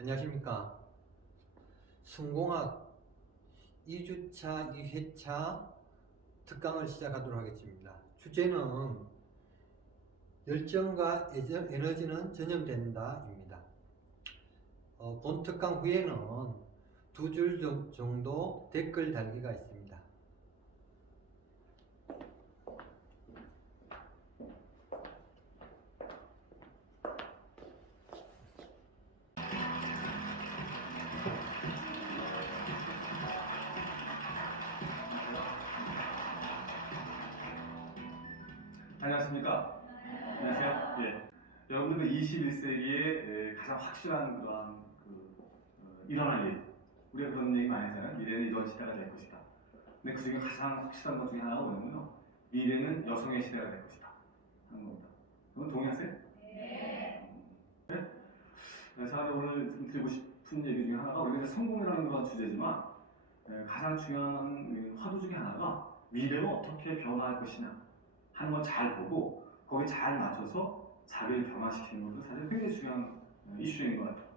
안녕하십니까. 성공학 2주차 2회차 특강을 시작하도록 하겠습니다. 주제는 열정과 에너지는 전염된다입니다. 어, 본 특강 후에는 두 줄 정도 댓글 달기가 있습니다. 여러분들은 21세기에 가장 확실한 그러한 그, 어, 일어날 일. 우리가 그런 얘기 많이 하잖아요. 미래는 이런 시대가 될 것이다. 근데 그 중에 가장 확실한 것 중에 하나가 뭐냐면요. 미래는 여성의 시대가 될 것이다. 하는 겁니다. 그건 동의하세요? 네. 그래서 오늘 좀 드리고 싶은 얘기 중에 하나가 우리가 성공이라는 그런 주제지만 에, 가장 중요한 화두 중에 하나가 미래가 어떻게 변화할 것이냐 하는 걸 잘 보고 거기 잘 맞춰서 자기를 변화시키는 것도 사실 굉장히 중요한 어, 이슈인 것 같아요.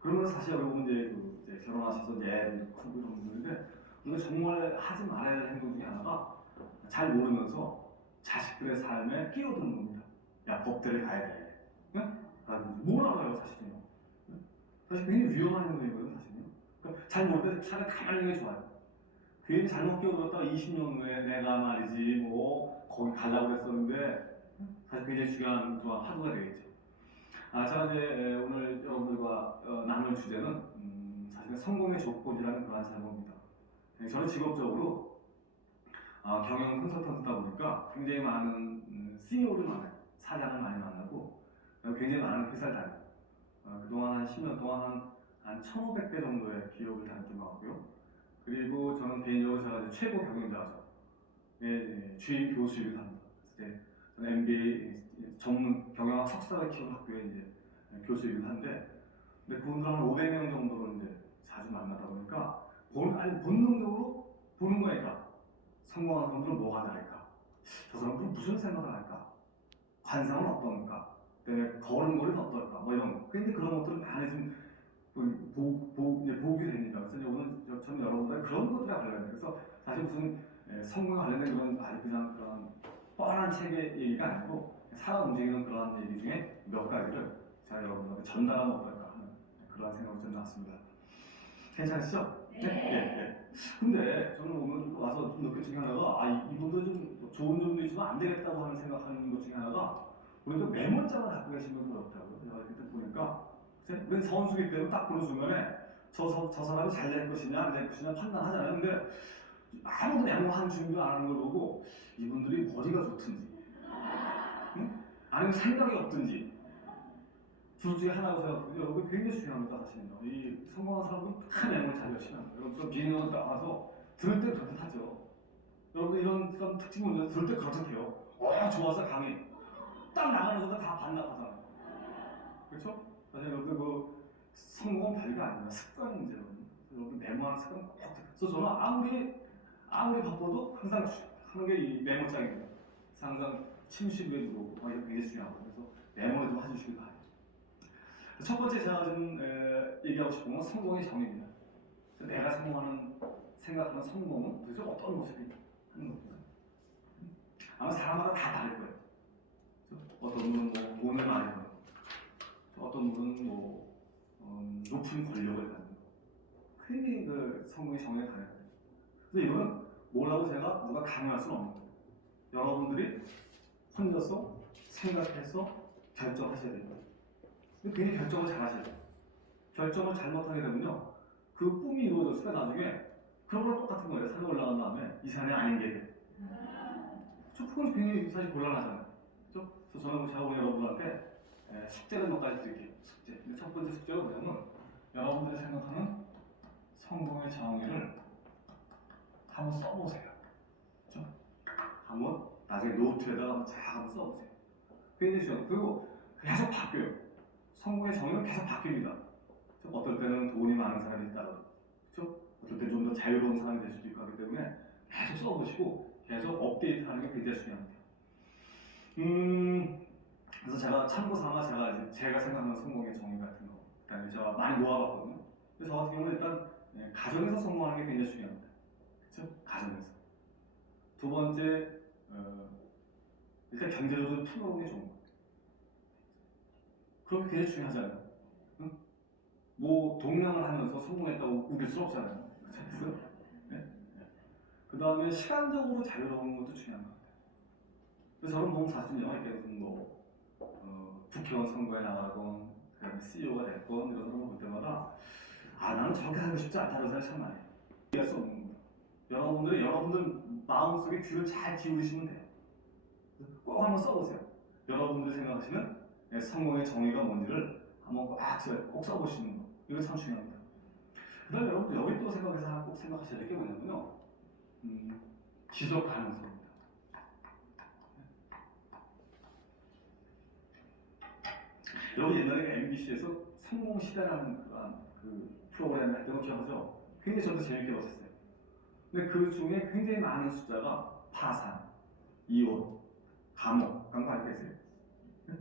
그러면 사실 여러분 이제, 결혼하셔서 애 크고 이런 분들인데 우리가 정말 하지 말아야 할 행동 중에 하나가 잘 모르면서 자식들의 삶에 끼어드는 겁니다. 야 법대로 가야 돼. 응? 뭘 알아요 사실은요. 응? 사실 굉장히 위험한 행동이거든요 사실은요. 그러니까 잘 모르는데 차라리 가만히 게 좋아요. 괜히 잘못 끼어들었다가 20년 후에 내가 말이지 뭐 거기 가려고 그랬었는데 사실 굉장히 중요한 화두가 되겠죠. 아, 제가 이제 에, 오늘 여러분들과 어, 나눌 주제는 음, 사실은 성공의 조건이라는 그런 제목입니다. 네, 저는 직업적으로 아, 경영 컨설턴트다 보니까 굉장히 많은 음, CEO를 만나요. 사장을 많이 만나고 그리고 굉장히 많은 회사를 다녀요. 어, 그동안 한 10년 동안 한, 한 1,500개 정도의 기업을 다녔던 것 같고요. 그리고 저는 개인적으로 제가 최고 경영자죠. 예, 예, 주임. 그래서 저는 MBA 전문 경영학 석사를 키우는 학교에 이제 교수이기도 한데, 근데 그분들 한 500명 정도를 이제 자주 만나다 보니까, 본, 아니, 본능적으로 보는 거니까, 성공한 사람들은 뭐가 다를까? 저 사람들은 무슨 생각을 할까? 관상은 어떤가? 그다음에 걸음걸이는 어떨까? 뭐 이런 거. 근데 그런 것들을 많이 좀그 보, 보, 이제 보게 됩니다. 그래서 오늘 저- 저는 여러분들 그런 것들에 관련해 그래서 사실 무슨 에, 성공에 관련된 그런 아주 그냥 그런 뻔한 책의 얘기가 아니고 사람 움직이는 그런 얘기 중에 몇 가지를 제가 여러분들한테 전달하면 어떨까 하는 그런 생각이 좀 났습니다. 괜찮으시죠? 네. 예, 예. 근데 저는 오늘 와서 좀 느낀 중에 하나가 아 이- 이분들 좀 좋은 점도 있지만 안 되겠다고 하는 생각하는 것 중에 하나가 우리가 메모장을 갖고 계신 분들 없다고요. 제가 이렇게 보니까 웬 선수기 때문에 딱 보는 순간에 저, 저, 저 사람이 잘 될 것이냐 안 될 것이냐 판단하잖아요. 근데 아무도 메모한 준비도 안 하는 걸 보고 이분들이 머리가 좋든지 응? 아니면 생각이 없든지 둘 중에 하나라고 생각하거든요. 여러분 굉장히 중요합니다 사실은요. 이 성공한 사람은 다 메모를 잘 열심히 합니다. 여러분 저 비행을 나가서 들을 때 그렇듯하죠. 여러분 이런 그런 특징이 뭐냐 들을 때 그렇듯해요. 와 좋아서 강해. 딱 나가는 순간 다 반납하잖아요. 그렇죠? 사실 여러분 그 성공은 별거 아닙니다. 습관 문제거든요. 여러분 메모하는 습관 꼭. 그래서 저는 아무리 아무리 바빠도 항상 주- 하는 게이 메모장입니다. 항상 침실에 누르고 어, 굉장히 중요하고 그래서 메모를 좀 해주시길 바랍니다. 첫 번째 제가 좀 에, 얘기하고 싶은 건 성공의 정의입니다. 내가 성공하는 생각하는 성공은 도대체 어떤 모습이 하는 겁니다. 아마 사람마다 다 다를 거예요. 어떤 분은 뭐 돈을 많이 버는 어떤 분은 뭐 음, 높은 권력을 갖는 거. 굉장히 그 성공의 정의가 다르거든요. 그래서 이거는 뭐라고 제가 누가 강요할 수는 없는 거예요. 여러분들이 혼자서 생각해서 결정하셔야 됩니다. 근데 괜히 결정을 잘 하셔야 돼요. 결정을 잘못하게 되면요. 그 꿈이 이루어졌을 때 나중에 그런 거랑 똑같은 거예요. 산에 올라간 다음에 이 산에 아닌 게 돼. 저 그건 굉장히 사실 곤란하잖아요. 그죠? 그래서 저는 제가 오늘 여러분들한테 에, 숙제를 몇 가지 드릴게요. 숙제. 근데 첫 번째 숙제가 뭐냐면 여러분들이 생각하는 성공의 정의를 한번 써보세요. 그죠? 한번 나중에 노트에다가 한번 잘 한번 써보세요. 굉장히 중요해요. 그리고 계속 바뀌어요. 성공의 정의는 계속 바뀝니다. 그죠? 어떨 때는 돈이 많은 사람이 있다. 그죠? 어떨 때좀더 자유로운 사람이 될 수도 있고 하기 때문에 계속 써보시고 계속 업데이트하는 게 굉장히 중요합니다. 음, 그래서 제가 참고 삼아 제가 제가 생각하는 성공의 정의 같은 거 그다음에 제가 많이 모아봤거든요. 그래서 저 같은 경우는 일단 예, 가정에서 성공하는 게 굉장히 중요합니다. 그렇죠? 가정에서. 두 번째, 어, 일단 경제적으로 풍요로운 게 좋은 거. 그런 게 굉장히 중요하잖아요. 응? 뭐 동명을 하면서 성공했다고 우길 수 없잖아요. 그렇죠? 네? 그 다음에 시간적으로 자유로운 것도 중요한 것 같아요. 그래서 저는 뭐 사실은요, 이렇게 무슨 뭐 어, 국회의원 선거에 나가건 CEO가 됐건 이런 사람을 볼 때마다 아 나는 저렇게 살고 싶지 않다는 생각이 참 많이 해요. 이해할 수 없는. 여러분들이 여러분들 마음속에 귀를 잘 기울이시면 돼요. 꼭 한번 써보세요. 여러분들이 생각하시는 네, 성공의 정의가 뭔지를 한번 꼭, 써보시는 거. 이거 참 중요합니다. 그 다음에 여러분들 여기 또 생각해서 꼭 생각하셔야 될 게 뭐냐면요. 음, 지속 가능성입니다. 여기 옛날에 MBC에서 성공 시대라는 그 프로그램을 했던 거 기억하죠? 굉장히 저도 재밌게 봤었어요. 근데 그 중에 굉장히 많은 숫자가 파산, 이혼, 감옥, 그런 거 알고 계세요? 네?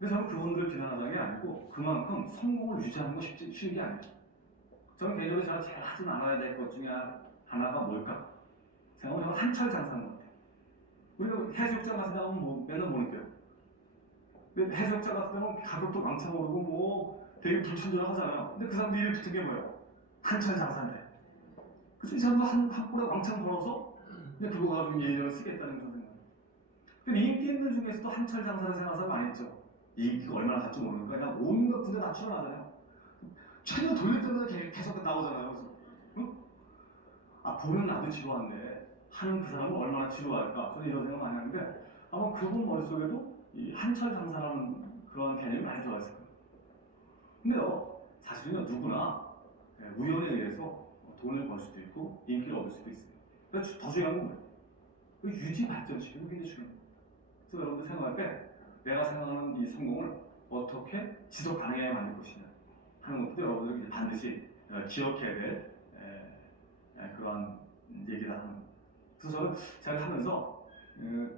근데 저는 그분들을 비난하자는 게 아니고 그만큼 성공을 유지하는 거 쉽지, 쉬운 게 아니에요. 저는 개인적으로 제가 제일 하지 말아야 될 것 중에 하나가 뭘까? 생각하면 저는 한철 장사인 것 같아요. 우리가 해수욕장 가서 나오면 뭐 맨날 뭐 느껴요? 근데 해수욕장 같은 경우는 가격도 오르고 뭐 되게 불친절하잖아요. 근데 그 사람들이 붙은 게 뭐예요? 한철 장사인데. 사람도 한, 한 꼴에 왕창 벌어서 근데 그거 가지고 예전을 쓰겠다는 생각. 근데 인기 있는 중에서도 한철 장사를 사람 많이. 이 인기가 얼마나 갈지 모르니까 그냥 온갖 군데 다 출연하잖아요. 채널 돌릴 때마다 계- 계속 나오잖아요. 그래서 응? 아 보면 나도 지루한데 하는 그 사람은 얼마나 지루할까? 저는 이런 생각 많이 하는데 아마 그분 머릿속에도 이 한철 장사라는 그런 개념이 많이 들어있을 거예요. 근데요, 사실은요, 누구나 예, 우연에 의해서 돈을 벌 수도 있고 인기를 얻을 수도 있어요. 주- 더 중요한 건 뭐예요? 그 유지 발전시키는 게 굉장히 중요해요. 그래서 여러분들 생각할 때 내가 생각하는 이 성공을 어떻게 지속 가능하게 만들 것이냐 하는 것도 여러분들이 반드시 어, 기억해야 될 그러한 얘기다 하는 거예요. 그래서 저는 제가 하면서 어,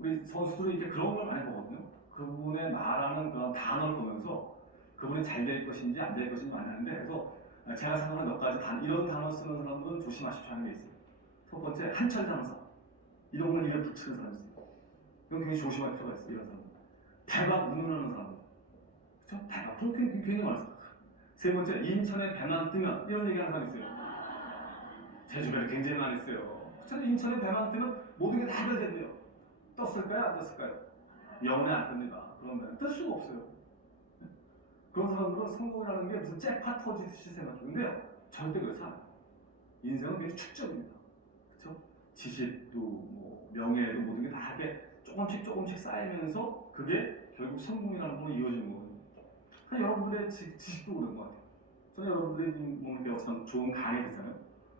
우리 선수들이 이렇게 그런 걸 많이 보거든요. 그분의 말하는 그런 단어를 보면서 그분이 잘 될 것인지 안 될 것인지 많이 하는데 그래서 제가 생각하는 몇 가지 단 이런 단어 쓰는 사람들은 조심하십시오 하는 게 있어요. 첫 번째 한철 장사 이런 걸 입에 붙이는 사람이 있어요. 이건 굉장히 조심할 필요가 있어요. 이런 사람. 대박 운운하는 사람. 그렇죠? 대박 그런 굉장히 많았어요. 세 번째 인천에 배만 뜨면 이런 얘기 하는 사람 있어요. 제주도에 굉장히 많이 있어요. 그렇죠? 인천에 배만 뜨면 모든 게 다 해결된대요. 떴을까요? 안 떴을까요? 영원히 안 뜹니다. 그러면 뜰 수가 없어요. 네? 그런 사람들은 성공이라는 게 무슨 잭팟 터지듯이. 근데 절대 그렇지 않아요. 인생은 굉장히 축적입니다. 그렇죠? 지식도 뭐 명예도 모든 게 다 이렇게 조금씩 조금씩 쌓이면서 그게 결국 성공이라는 걸로 이어지는 거거든요. 그러니까 여러분들의 지, 지식도 그런 것 같아요. 저는 여러분들이 지금 몸을 배워서 좋은 강의 됐잖아요.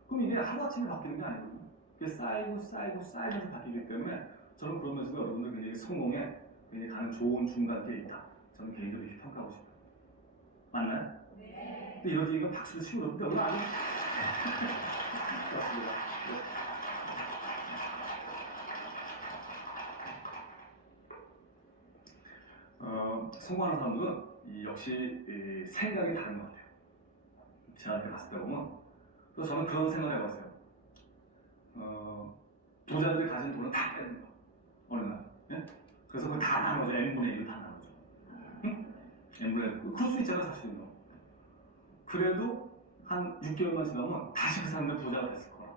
그럼 이게 하루아침에 바뀌는 게 아니거든요. 이게 쌓이고 쌓이고 쌓이면서 바뀌기 때문에 저는 그러면서도 여러분들 굉장히 성공에 굉장히 가는 좋은 중간대에 있다. 저는 개인적으로 이렇게 평가하고 싶어요. 맞나요? 네. 이런 얘기가 박수를 치고 그러는데 오늘 아주 그렇습니다. 네. 어, 성공하는 사람들은 이 역시 이 생각이 다른 것 같아요. 제가 이렇게 봤을 때 보면 또 저는 그런 생각을 해봤어요. 어, 도자들이 가진 돈을 다 빼는 거. 어느 날. 예? 그래서 그걸 다 나눠줘. n분의 1을 다 나눠 1. 그럴 수 있잖아, 사실은요. 그래도 한 6개월만 지나면 다시 그 사람들 부자가 됐을 거야.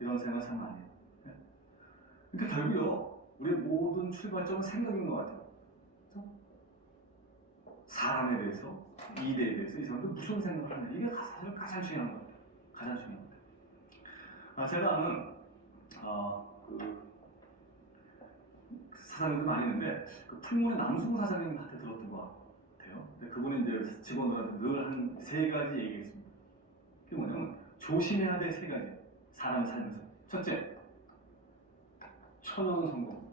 이런 생각 참 많이 해요. 예? 그러니까 결국요, 우리의 모든 출발점은 생각인 것 같아요. 사람에 대해서, 미래에 대해서 이 사람들 무슨 생각을 하냐. 이게 사실 가장 중요한 것 같아요. 가장 중요한 것 같아요. 아, 제가 아는, 아, 그, 사장님도 많이 있는데, 그 풀문의 남승우 사장님한테 들었던 것 같아요. 근데 그분이 이제 직원들한테 늘 한 세 가지 얘기했습니다. 그게 뭐냐면, 조심해야 될 세 가지. 사람을 살면서. 첫째, 천원 성공.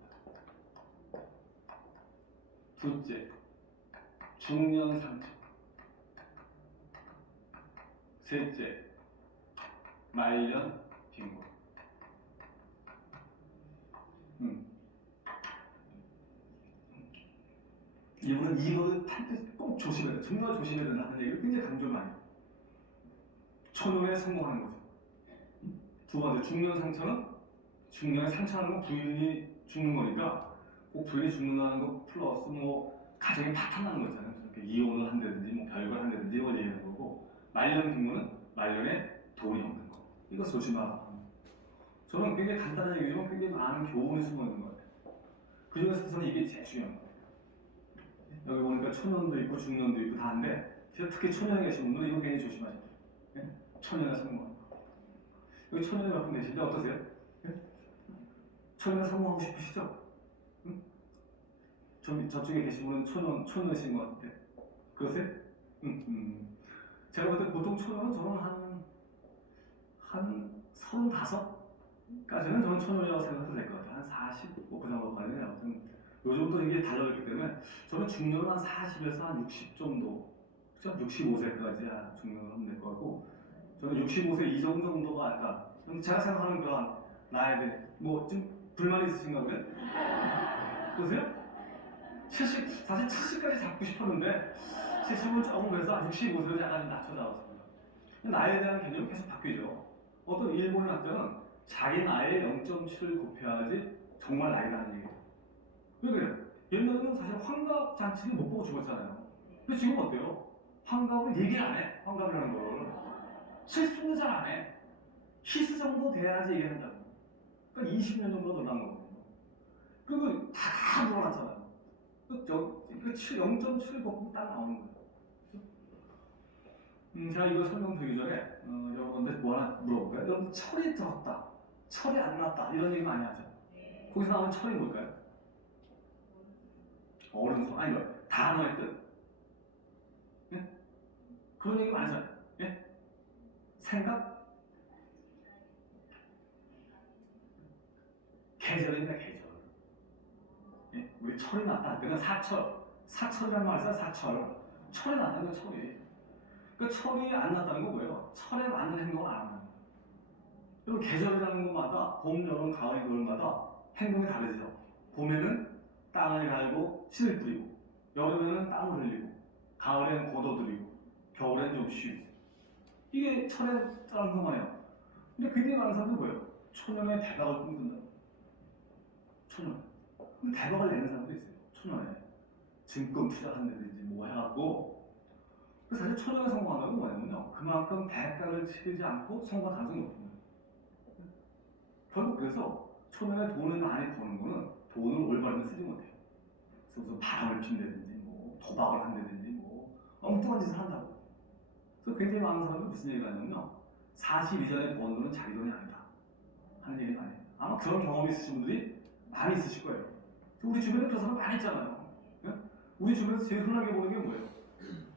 둘째, 중년 상처. 셋째, 말년 빈곤. 음. 이분은 이거를 반드시 꼭 조심해야 돼. 정말 조심해야 된다는 얘기를 굉장히 강조를 많이 해요. 초년에 성공하는 거죠. 두 번째, 중년 상처는 중년에 상처하는 건 부인이 죽는 거니까 꼭 부인이 죽는다는 거 플러스 뭐 가정이 파탄나는 거 있잖아요. 이렇게 이혼을 한다든지 뭐 별걸 한다든지 이걸 얘기하는 거고 말년 빈곤은 말년에 돈이 없는 거. 이거 조심하라. 저는 굉장히 간단한 얘기지만 굉장히 많은 교훈이 숨어 있는 것 같아요. 그 중에서 저는 이게 제일 중요한 거예요. 여기 보니까 초년도 있고 중년도 있고 다인데 진짜 특히 초년에 계신 분들은 이거 굉장히 조심하셔야 돼요. 예? 성공하는 거. 여기 몇분 계신데 어떠세요? 예? 초년에 성공하고 싶으시죠? 응? 저, 저쪽에 계신 분은 초년, 초년이신 것 같은데 그러세요? 응, 음. 제가 볼 때 보통 초년은 저는 한, 한 서른다섯 까지는 저는 초년이라고 생각해도 될 것 같아요. 한 40, 뭐그 정도까지는 아무튼 요즘 또 이게 달라졌기 때문에 저는 중년은 한 40에서 한 60 정도, 그죠? 65세까지 중년을 하면 될 것 같고, 저는 65세 이정 정도가 아까 제가 생각하는 그런 나이들, 뭐좀 불만 있으신가 보요 보세요? 70, 사실 70까지 잡고 싶었는데 70은 조금 그래서 65세로 약간 낮춰 나왔습니다. 나이에 대한 개념이 계속 바뀌죠. 어떤 일본 학자는 자기 나이에 0.7을 곱해야지 정말 나이라는 얘기예요. 왜 그래요? 옛날에는 사실 환갑 잔치를 못 보고 죽었잖아요. 근데 지금 어때요? 환갑을 얘기를 안 해. 환갑이라는 걸. 실수는 잘 안 해. 희수 정도 돼야지 얘기한다고. 그러니까 20년 정도 놀란 거거든요. 그리고 다, 다 물어놨잖아요. 그, 저, 그0.7 곱하면 딱 나오는 거예요. 음, 제가 이거 설명드리기 전에, 어, 여러분들 뭐 하나 물어볼까요? 여러분, 철이 들었다. 철이 안 났다. 이런 얘기 많이 하죠. 거기서 나오는 철이 뭘까요? 어른 성 아니 뭐 단어의 뜻. 예? 그런 얘기 많이 하잖아요. 예? 생각? 계절입니다 계절. 예? 우리 철이 할 때는 사철. 사철이라는 말 써요 사철. 철이 났다는 거 철이 그 철이 안 났다는 거 뭐예요? 철에 맞는 행동을 안 하는 거예요 그리고 계절이라는 것마다 봄, 여름, 가을, 겨울마다? 행동이 다르죠. 봄에는 땅을 갈고 씨를 뿌리고 여름에는 땀을 흘리고 가을엔 걷어들이고 겨울엔 좀 쉬고. 이게 철에 따른 것만해요. 근데 굉장히 많은 사람들 뭐예요? 초년에 대박을 꿈꾼다. 초년 근데 대박을 내는 사람도 있어요. 초년에. 증권 투자한다든지 뭐 해갖고. 그 사실 초년에 성공한다는 건 뭐냐면요. 그만큼 대가를 치르지 않고 성공할 가능성이 높은 거예요. 결국 그래서 초년에 돈을 많이 버는 거는 돈을 올바르게 쓰지 못해요. 그래서 무슨 바람을 핀다든지 뭐 도박을 한다든지 뭐 엉뚱한 짓을 한다고. 그래서 굉장히 많은 사람들이 무슨 얘기가 하냐면요. 40 이전에 번 돈은 자기 돈이 아니다. 하는 얘기 많이 해요. 아마 그런 경험이 있으신 분들이 많이 있으실 거예요. 우리 주변에 그런 사람 많이 있잖아요. 예? 우리 주변에서 제일 흔하게 보는 게 뭐예요?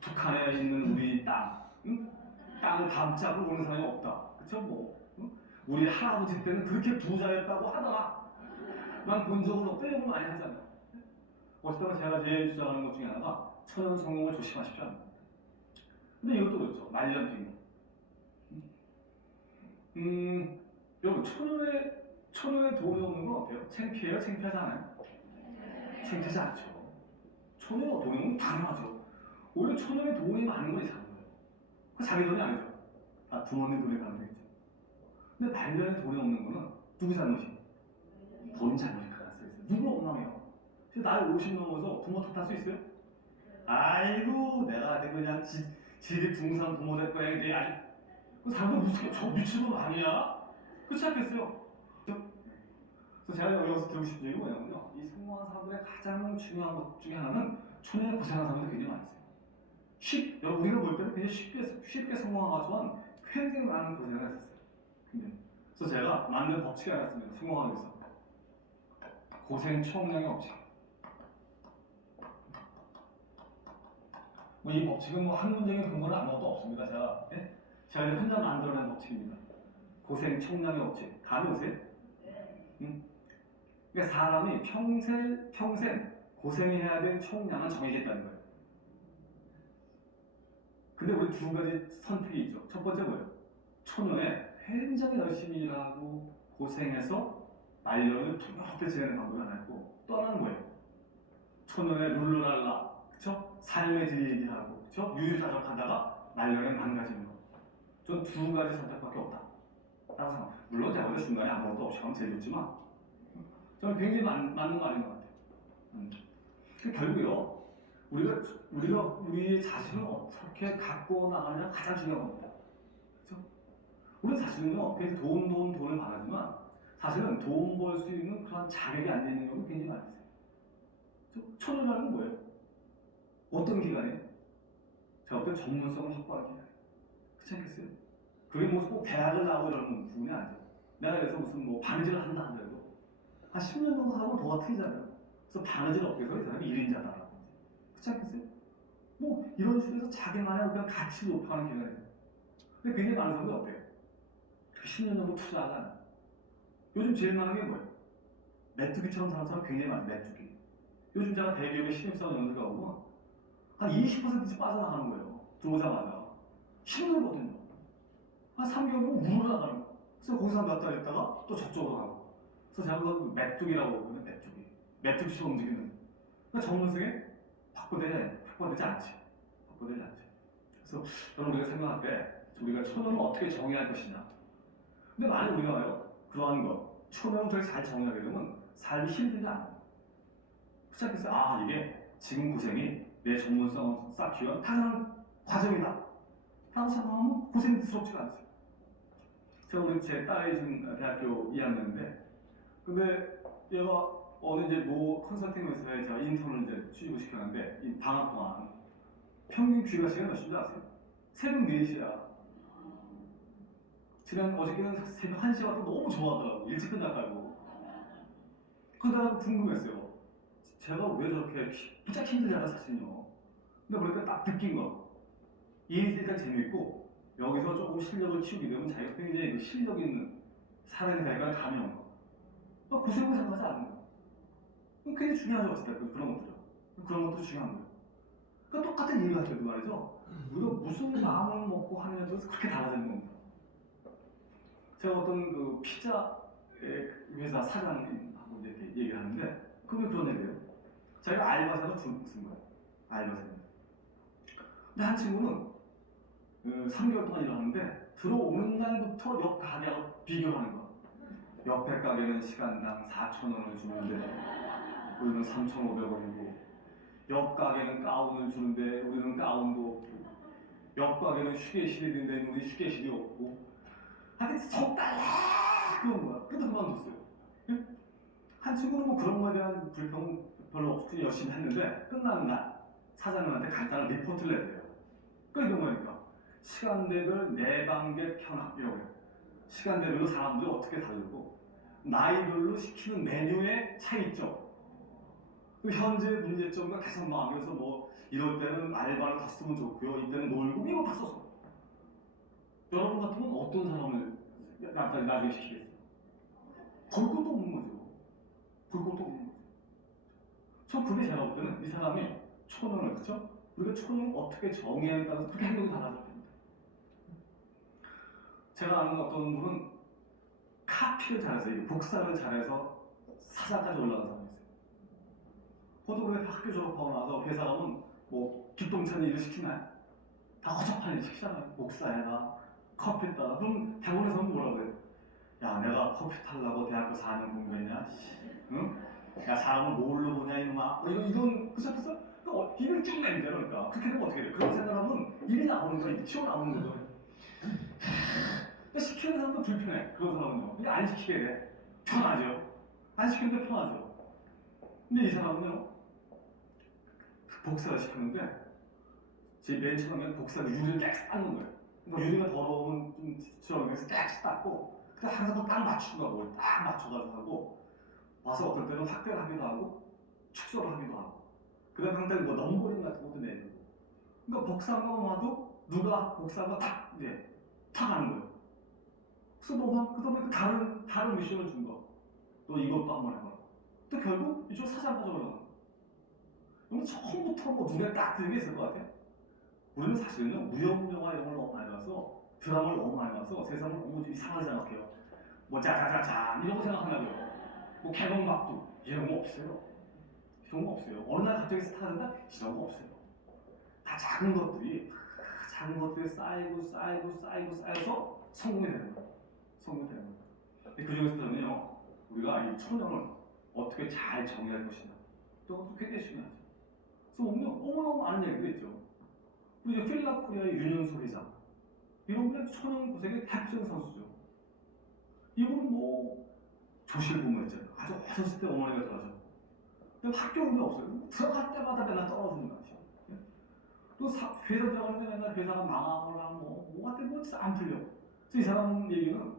북한에 있는 우리 땅. 응? 땅을 담짝으로 보는 사람이 없다. 그쵸? 뭐. 응? 우리 할아버지 때는 그렇게 부자였다고 하더라. 난본 적은 없다 이런 거 많이 하잖아요. 어쨌든 제가 제일 주장하는 것 중에 하나가 천연 성공을 조심하십시오. 근데 이것도 그렇죠. 말년 빙 음, 여러분 천연에 천연에 돈이 없는 건 어때요? 창피해요? 창피하지 않아요? 창피하지 않죠. 천연에 돈이 없는 건 당연하죠. 오히려 천연에 돈이 많은 건 이상한 거예요. 그 자기 돈이 아니죠. 아 부모님 돈이 가는 거겠죠. 근데 말년에 돈이 없는 거는 누구 잘못이에요? 돈 잘못이 가능성이 있어요. 누구? 근데 나이 50 넘어서 부모 탓할 수 있어요? 아이고 내가 아주 그냥 지, 지리 둥산 부모 될 거야 이제 아주 그 사람들 무슨 저 미친놈 아니야? 그렇지 않겠어요? 그래서 제가 여기서 드리고 싶은 얘기는 뭐냐면요 이 성공한 사람들의 가장 중요한 것 중에 하나는 초년에 고생한 사람들이 굉장히 많이 있어요 쉽, 여러분 우리가 볼 때는 굉장히 쉽게, 쉽게 성공하지만 굉장히 많은 고생을 했었어요 굉장히. 그래서 제가 만든 법칙이 하나 있습니다 성공하기 위해서 고생 총량의 법칙 뭐 이 법칙은 뭐 학문적인 근거는 아무것도 없습니다. 제가 예? 제가 이제 혼자 만들어낸 법칙입니다. 고생 총량의 법칙. 감이 오세요? 응? 그러니까 사람이 평생 평생 고생해야 될 총량은 정해졌다는 거예요. 근데 우리 두 가지 선택이 있죠. 첫 번째 뭐예요? 초년에 굉장히 열심히 일하고 고생해서 풍요롭게 지내는 방법이 하나 있고 또 하나는 뭐예요? 초년에 룰루랄라 그쵸? 삶의 질 얘기하고, 그쵸? 유유자적 하다가 말년에 망가지는 거. 전 두 가지 선택밖에 없다. 라고. 물론 제가 어느 순간에 아무것도 없이 하면 제일 좋지만, 저는 굉장히 맞, 맞는 말인 것 같아요. 음. 그 결국요, 우리가, 우리가 우리 자신을 어떻게 갖고 나가느냐 가장 중요한 겁니다. 그쵸? 우리 자신은요, 그래서 돈, 돈, 돈을 바라지만, 사실은 돈 벌 수 있는 그런 자격이 안 되는 경우 굉장히 많으세요. 초년라는 뭐예요? 어떤 기간에? 제가 어떤 전문성을 확보하는 기간. 그렇지 않겠어요? 그게 무슨 꼭 대학을 나오고 이러는 부분이 아니죠. 내가 그래서 무슨 뭐 바느질을 한다 하더라도 한 10년 정도 하면 도가 트이잖아요. 그래서 바느질 업계에서 이 사람이 1인자다. 그렇지 않겠어요? 뭐 이런 식으로 자기만의 어떤 가치를 높여가는 기간이에요. 근데 굉장히 많은 사람들이 어때요? 그 10년 정도 투자하잖아. 요 즘 제일 많은 게 뭐예요? 메뚜기처럼 사는 사람 굉장히 많아요. 메뚜기. 요즘 제가 대기업에 신입사원 연수가 오면 한 20%씩 빠져나가는 거예요. 들어오자마자. 힘들거든요. 한 3개월 후면 우르르 나가는 거예요. 그래서 거기서 몇달 있다가 또 저쪽으로 가고. 그래서 제가 그걸 메뚜기라고 그러거든요. 메뚜기. 메뚜기처럼 움직이는. 그러니까 전문성에 확보되지, 확보되지 않지. 확보되지 않지. 그래서 여러분 우리가 생각할 때 우리가 초년을 어떻게 정의할 것이냐. 근데 만약 우리가요, 그러한 것, 되게 잘 정의하게 되면 삶이 힘들지 않아요. 시작해서 아 이게 지금 고생이 내 전문성을 쌓기 위한 당연한 과정이다. 라고 생각하면 고생스럽지가 않죠. 제가 우리 제 딸이 지금 대학교 2학년인데 근데 얘가 어느 이제 모 컨설팅 회사에 제가 인턴을 이제 취직을 시켰는데 이 방학 동안 평균 귀가 시간 몇 시인지 아세요? 새벽 4시야. 지난 어저께는 새벽 1시에 와도 너무 좋아하더라고. 일찍 끝났다고. 그러다 가 궁금했어요. 제가 왜 저렇게 부쩍 힘들잖아 사실은요. 근데 그러니까 딱 느낀 거. 이 일단 재밌고 여기서 조금 실력을 키우게 되면 자기가 굉장히 그 실력 있는 사람이 되니까 감이 오는 거. 고생을 생각하지 않는 거. 그게 굉장히 중요하죠 어쨌든 그런 것들은. 그런 것도 중요한 거예요. 그러니까 똑같은 일 같아도 말이죠. 우리가 무슨 마음을 먹고 하느냐에 따라서 그렇게 달라지는 겁니다. 제가 어떤 그 피자 회사 사장님하고 이렇게 얘기를 하는데 그게 그런 얘기예요. 자기가 알바생을 준 무슨 거예요? 알바생. 근데 한 친구는 그 3개월 동안 일하는데 들어오는 날부터 옆 가게하고 비교하는 거야. 옆에 가게는 시간당 4,000원을 주는데 우리는 3,500원이고 옆 가게는 가운을 주는데 우리는 가운도 없고 옆 가게는 휴게실이 있는데 우리 휴게실이 없고 하여튼 적달래 그런 거야. 그래도 그만뒀어요. 예? 한 친구는 뭐 그런 거에 대한 불평 별로 없고 열심히 했는데 끝나는 날 사장님한테 간단한 리포트를 돼요. 그게 이런 거니까 시간대별 내방계 편합 이라고 해요. 시간대별로 사람들이 어떻게 다르고 나이별로 시키는 메뉴의 차이점 그 현재 문제점과 개선망 그래서 뭐 이럴 때는 알바를 더 쓰면 좋고요 이때는 놀고 이거 다 썼어 여러분 같으면 어떤 나- 나중에 시키겠어요? 볼 것도 없는 거죠 볼 것도 없는 거죠 저 그게 제가 볼 때는 이 사람이 초능을 그쵸? 우리가 초능을 어떻게 정의하에 따라서 그렇게 행동이 달라질 겁니다 제가 아는 어떤 분은 카피를 잘해서 이 복사를 잘해서 사장까지 올라간 사람이 있어요. 호두부에 다 학교 졸업하고 나서 회사 가면 뭐 기똥찬 일을 시키나요? 다 허접한 일 시키잖아요. 복사해라, 커피 따라. 그럼 대본에서는 뭐라고 해요? 야 내가 커피 타려고 대학교 4년 공부했냐? 씨. 응? 야 사람을 뭘로 보냐 이놈아? 뭐 이런 이런 그쵸 그쵸? 그 일을 쭉 내는데 그러니까 그렇게 되면 어떻게 돼? 그런 생각하면 일이 나오는 거야. 튀어나오는 거죠. 근데 시키는 사람도 불편해. 그런 사람은요. 근데 안 시키게 돼. 편하죠. 안 시키는데 편하죠. 근데 이 사람은요. 복사를 시켰는데 제 맨 처음에 복사를 유리를 깨끗 닦는 거예요. 그러니까 유리가 더러우면 좀 지저분해서 깨끗 닦고 그래서 항상 딱 맞추고 가고 딱 맞춰가지고 하고 와서 어떨 때는 확대를 하기도 하고 축소를 하기도 하고 그 다음에 항상 뭐 넘버링 같은 것도 내고 그러니까 복사한 것만 봐도 누가 복사한 거탁 이제 탁 하는 거예요. 그래서 뭐 그다음에 그 다른 다른 미션을 준 거. 너 이것도 한번 해봐. 또 결국 이쪽 사장까지 올라가. 그럼 처음부터 뭐 눈에 딱 들게 있을 것 같아. 우리는 사실은요 무협 영화 이런 걸 너무 많이 봐서 드라마를 너무 많이 봐서 세상을 너무 이상하게 생각해요. 뭐 자자자자 이런 거 생각하냐고요. 뭐 개봉박두 이런 거 없어요. 이런 거 없어요. 어느 날 갑자기 스타가 된다? 이런 거 없어요. 다 작은 것들이 다 작은 것들이 쌓이고 쌓이고 쌓이고 쌓여서 성공이 되는 거예요. 성공이 되는 거예요. 근데 그 중에서는요, 우리가 이 초년을 어떻게 잘 정의할 것이냐. 또 그것도 굉장히 중요하죠. 그래서 오늘 너무너무 많은 얘기도 있죠. 우리 이제 필라 코리아의 윤현소 회장. 이런 분은 초년 고생의 대표적인 선수죠. 이분은 뭐 조실 부모였잖아요. 아주 어렸을 때 어머니가 돌아가셨고. 근데 학교 게 없어요. 들어갈 때마다 맨날 떨어지는 거죠. 예? 또 사, 회사 들어가는데 맨날 회사가 망하거나 뭐, 뭐 같은 거 진짜 안 풀려. 이 사람 얘기는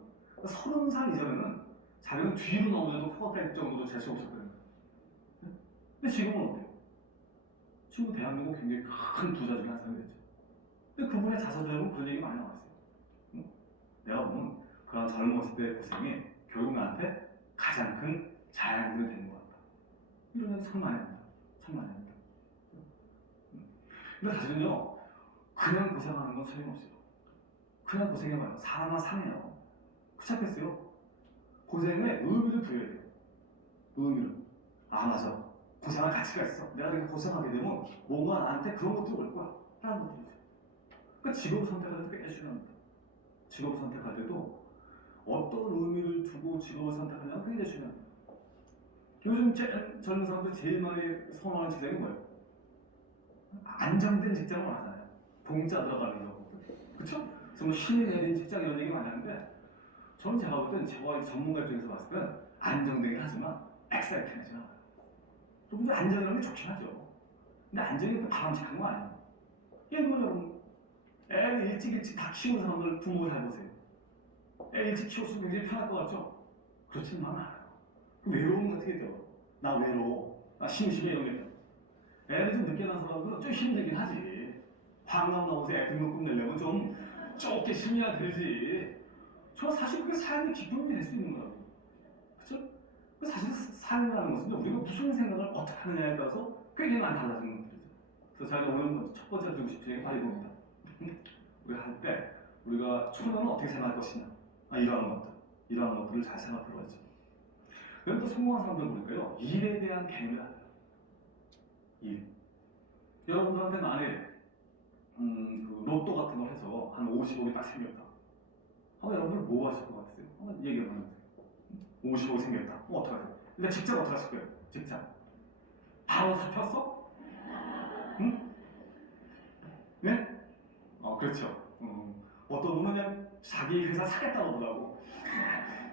서른 살 이전에는 자기는 뒤로 넘어져도 포함될 정도로 재수 없었거든요. 예? 근데 지금은 어때요? 지금 대한민국 굉장히 큰 부자 중에 한 사람이 됐죠. 근데 그분의 자서전에는 그런 얘기 많이 나왔어요. 응? 내가 보면 그런 젊었을 때 고생이 결국 나한테 가장 큰 자양분이 되는 것 같다. 참 많이 합니다. 참 많이 합니다. 응? 근데 사실은요, 그냥 고생하는 건 소용없어요. 그냥 고생해봐요. 사람만 상해요. 그렇겠어요. 고생에 의미를 부여해야 돼요. 의미를. 아, 맞아. 고생할 가치가 있어. 내가 이렇게 고생하게 되면 뭔가 나한테 그런 것들이 올 거야. 라는 것들이죠. 그러니까 직업을 선택할 때 굉장히 중요합니다. 직업을 선택할 때도 어떤 의미를 두고 직업을 선택하냐가 굉장히 중요합니다. 요즘 제, 젊은 사람들 제일 많이 선호하는 직장이 뭐예요? 안정된 직장을 원하잖아요. 공짜 들어가는 거. 그쵸? 그래서 뭐 신이 내린 직장 이런 얘기 많이 하는데 저는 제가 볼 때는 제가 전문가 입장에서 봤을 때는 안정되긴 하지만 엑사이팅하지 않아요. 또 근데 안정이라는 게 좋긴 하죠. 근데 안정이 바람직한 거 아니에요. 예를 들면 여러분 애를 일찍 일찍 다 키우는 사람들 부모 잘 보세요. 애 일찍 키웠으면 굉장히 편할 것 같죠? 그렇지는 않아요. 그 외로움 같은 게 돼요. 나 외로워. 나 심심해 돼요. 애를 좀 늦게 낳은 사람들은 좀 힘들긴 하지. 방광 나오서 애 등록금 내려면 좀 좁게 심해야 되지. 저 사실 그게 삶의 기쁨이 될 수 있는 거라고. 사실 삶이라는 것은 우리가 무슨 생각을 어떻게 하느냐에 따라서 굉장히 많이 달라지는 것들이죠. 그래서 제가 오늘 첫 번째 드리고 싶은 얘기 바로 이겁니다. 우리가 할때 우리가 초년은 어떻게 생각할 것이냐. 아, 이러한 것들. 이러한 것들을 잘 생각해봐야죠. 그럼 또 성공한 사람들 보니까요. 일에 대한 개념이 달라요. 일. 여러분들한테 만일 음, 그 로또 같은 걸 해서 한 50억이 딱 생겼다. 어, 여러분들 뭐 하실 것 같으세요? 한번 얘기 한번 해보세요. 50억 생겼다. 어, 어떡하세요? 근데 직장 어떻게 하실 거예요? 직장. 바로 잡혔어? 응? 네? 어, 그렇죠. 음, 어떤 분은 그냥 자기 회사 사겠다고 하더라고.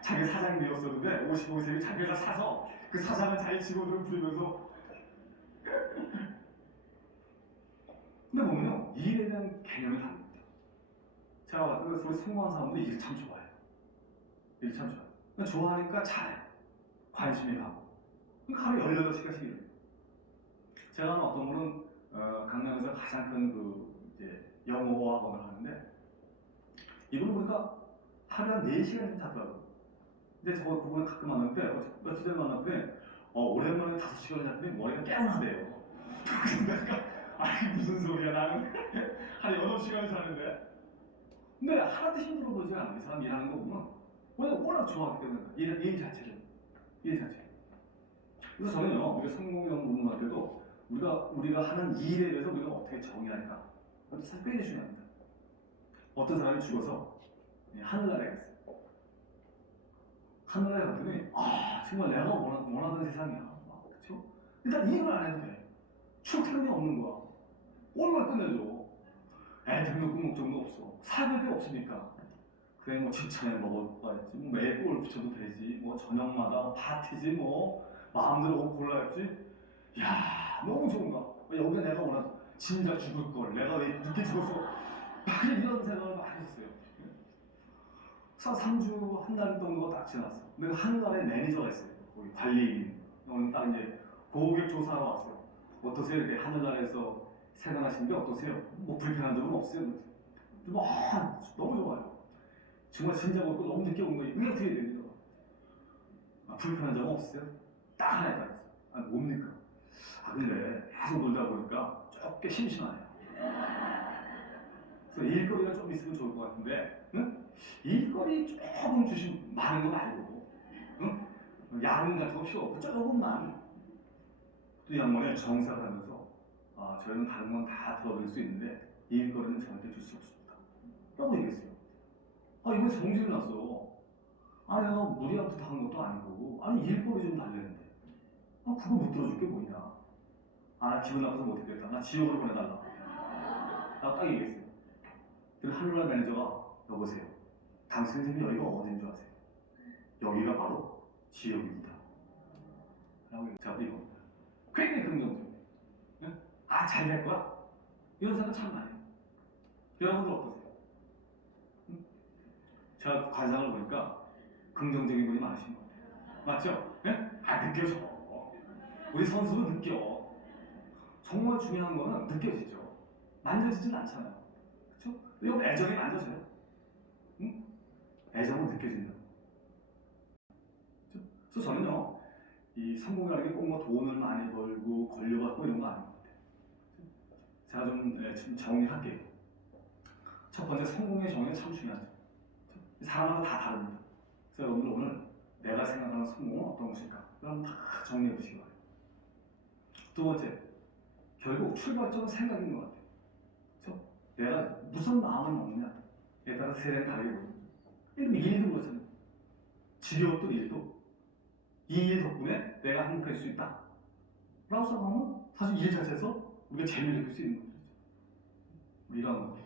자기 사장이 되었었는데 55세 에 자기 회사 사서 그 사장은 자기 직원들을 부리면서 근데 보면요 일에 대한 개념이 다릅니다. 제가 봤을 때 우리 성공한 사람들이 일참 좋아해요. 일 참 좋아해요. 그러니까 좋아하니까 잘해. 관심이 가고. 그러니까 하루에 18시간씩 일해요. 제가 아는 어떤 분은 어, 강남에서 가장 큰 그 이제 영어 학원을 하는데 이분은 보니까 하루에 한 4시간 잡더라고요. 근데 저 그분을 가끔 만났는데 어, 며칠 전에 만났더니 어, 오랜만에 5시간을 잡더니 머리가. 그래서 내가 아니 무슨 소리야 나는 한 8시간을 자는데 근데 하나도 힘들어 보지. 이 사람 일하는 거 보면 워낙, 좋아하기 때문에 일, 일 자체를 일 자체 그래서 저는요 우리가 성공이라는 부분할 때도 우리가 우리가 하는 일에 대해서 우리가 어떻게 정의할까 사실 굉장히 중요합니다. 어떤 사람이 죽어서 예, 하늘나라에 갔어요. 하늘나라에 갔더니 아 정말 내가 원하, 원하던 세상이야. 아, 그렇죠? 일단 일을 안 해도 돼. 출퇴근이 없는 거야. 얼마나 끝내줘. 애 등록금 목적도 없어. 사교육이 없으니까. 그래 뭐 칭찬에 먹어봐야지. 뭐 매일 골 붙여도 되지. 뭐 저녁마다 파티지 뭐 마음대로 옷 골라야지. 야 너무 좋은 거야. 여기가 내가 원하는 진짜 죽을 걸. 내가 왜 늦게 죽었어. 그냥 이런 생각을 많이 했어요. 그래서 3주 한 달 정도가 딱 지났어. 근데 하늘나라에 매니저가 있어요. 거기 관리인. 오늘 딱 이제 고객 조사하러 왔어요. 어떠세요? 이렇게 하늘나라에서 생활하시는 게 어떠세요? 뭐 불편한 점은 없어요? 뭐 아, 너무 좋아요. 정말 진작 없고 너무 늦게 온 거예요. 이게 어떻게 되죠? 아, 불편한 점은 없어요? 딱 하나 있다. 아, 뭡니까? 아, 근데 계속 놀다 보니까 조금 심심하네요. 그래서 일거리가 좀 있으면 좋을 것 같은데, 응? 일거리 조금 주신 많은 거 말고, 응? 야근 같은 거 필요 없고 조금만 또 양반이 정사를 하면서 아, 저희는 다른 건 다 들어드릴 수 있는데 이 일거리는 저한테 줄 수 없습니다. 라고 얘기했어요. 아, 이번에 성질이 났어. 아, 내가 무리한 부탁한 것도 아니고 아니 일거리 좀 달래는데 아, 그거 못 들어줄 게 뭐냐. 아, 기분 나빠서 못했겠다. 나 지옥으로 보내달라. 나 딱 얘기했어요. 그래서 한올라 매니저가 여보세요. 당신의 집이 여기가 어딘 줄 아세요? 여기가 바로 지옥입니다. 라고 제가 이겁니다. 굉장히 긍정적이에요. 예? 아, 잘 될 거야? 이런 생각 참 많이 해요. 여러분들 어떠세요? 응? 제가 관상을 보니까 긍정적인 분이 많으신 것 같아요. 맞죠? 예? 아, 느껴져. 우리 선수는 느껴. 정말 중요한 거는 느껴지죠. 만져지진 않잖아요. 그렇죠? 이건 애정이 만져져요. 응? 애정은 느껴진다. 그렇죠? 그래서 저는요, 이 성공이라는 게 꼭 뭐 돈을 많이 벌고 권력받고 이런 거 아닌 것 같아요. 제가 좀, 예, 좀 정리할게요. 첫 번째 성공의 정의는 참 중요하죠. 사람마다 다 다릅니다. 그래서 여러분들 오늘 내가 생각하는 성공은 어떤 것일까? 그럼 다 정리해 보시기 바랍니다. 두 번째, 결국 출발점은 생각인 것 같아요. 그렇죠? 내가 무슨 마음을 먹느냐에 따라 세상이 다르게 보입니다. 이런 일도 그렇잖아요. 지겨웠던 일도 이 일 덕분에 내가 행복할 수 있다. 라고 생각하면 사실 일 자체에서 우리가 재미를 느낄 수 있는 거죠. 우리가 뭐